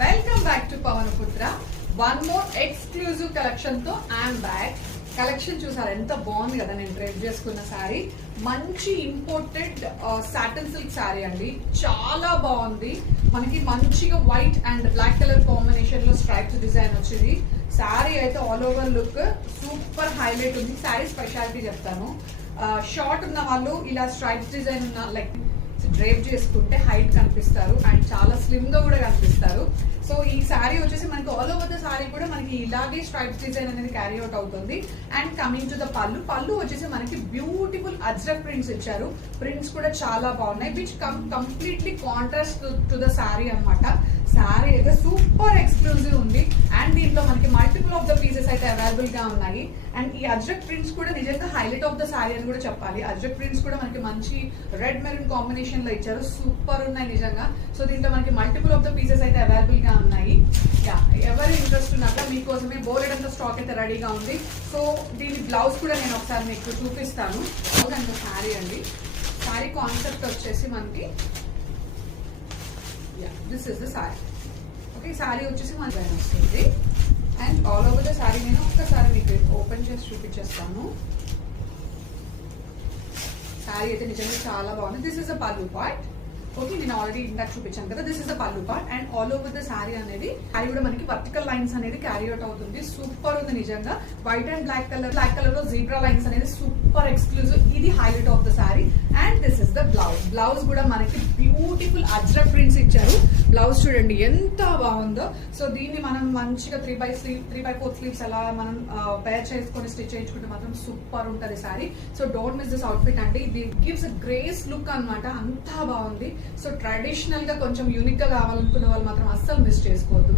Welcome back to Pawanputra. One more exclusive collection తో I'm back. Collection చూసారు ఎంత బాగుంది కదా. నేను డ్రెస్ చేసుకున్న శారీ మంచి ఇంపోర్టెడ్ సాటిన్ సిల్క్ శారీ అండి. చాలా బాగుంది. మనకి మంచిగా white and black colour combination లో స్ట్రైప్స్ డిజైన్ వచ్చింది. శారీ అయితే all over look super highlight ఉంది. శారీ స్పెషాలిటీ చెప్తాను. షార్ట్ ఉన్న వాళ్ళు ఇలా స్ట్రైప్స్ డిజైన్ ఉన్న లైక్ డ్రేప్ చేసుకుంటే హైట్ కనిపిస్తారు అండ్ చాలా స్లిమ్ గా కూడా కనిపిస్తారు. సో ఈ శారీ వచ్చేసి మనకి ఆల్ ఓవర్ ద శారీ కూడా మనకి ఇలాగే స్ట్రైప్స్ డిజైన్ అనేది క్యారీ అవుట్ అవుతుంది. అండ్ కమింగ్ టు ద పళ్ళు వచ్చేసి మనకి బ్యూటిఫుల్ అజ్రక్ ప్రింట్స్ ఇచ్చారు. ప్రింట్స్ కూడా చాలా బాగున్నాయి which completely contrast to the sari అన్నమాట. శారీ అయితే సూపర్ ఎక్స్క్లూజివ్ ఉంది అండ్ దీంట్లో మనకి మల్టిపుల్ ఆఫ్ ద పీసెస్ అయితే అవైలబుల్ గా ఉన్నాయి. అండ్ ఈ అజ్రక్ ప్రింట్స్ కూడా నిజంగా హైలైట్ ఆఫ్ ద శారీ అని కూడా చెప్పాలి. అజ్రక్ ప్రింట్స్ కూడా మనకి మంచి రెడ్ మెరూన్ కాంబినేషన్ లో ఇచ్చారు. సూపర్ ఉన్నాయి నిజంగా. సో దీంట్లో మనకి మల్టిపుల్ ఆఫ్ ద పీసెస్ అయితే అవైలబుల్ గా ఉన్నాయి. ఎవరి ఇంట్రెస్ట్ ఉన్నాక మీకోసమే బోలెడంత స్టాక్ అయితే రెడీగా ఉంది. సో దీని బ్లౌజ్ కూడా నేను ఒకసారి మీకు చూపిస్తాను. అంత శారీ అండి. శారీ కాన్సెప్ట్ వచ్చేసి మనకి this is the sari. Okay, sari వచ్చేసి మన పైన వస్తుంది and all over the sari నేను ఒక్కసారి మీకు ఓపెన్ చేసి చూపించేస్తాను. శారీ అయితే నిజంగా చాలా బాగుంది. దిస్ ఇస్ ద పల్లు పార్ట్. ఓకే, నేను ఆల్రెడీ ఇందాక చూపించాను కదా. దిస్ ఇస్ ద పల్లు part and all over the sari అనేది శారీ కూడా మనకి వర్టికల్ లైన్స్ అనేది క్యారీ అవుట్ అవుతుంది. సూపర్ ఉంది నిజంగా. వైట్ అండ్ బ్లాక్ కలర్ లో జీబ్రా లైన్స్ అనేది సూపర్ ఎక్స్క్లూజివ్. ఇది highlight of the sari. And this is the blouse కూడా మనకి బ్యూటిఫుల్ అజ్రక్ ప్రింట్స్ ఇచ్చారు. బ్లౌజ్ చూడండి ఎంత బాగుందో. సో దీన్ని మనం మంచిగా 3/4 స్లీవ్స్ అలా మనం పేర్ చేసుకొని స్టిచ్ చేయించుకుంటే మాత్రం సూపర్ ఉంటుంది sari. So don't miss this outfit అండి. ఇది గివ్స్ అ గ్రేస్ లుక్ అన్నమాట. అంతా బాగుంది. సో ట్రెడిషనల్ గా కొంచెం యూనిక్ గా కావాలనుకున్న వాళ్ళు మాత్రం అస్సలు మిస్ చేసుకోవద్దు.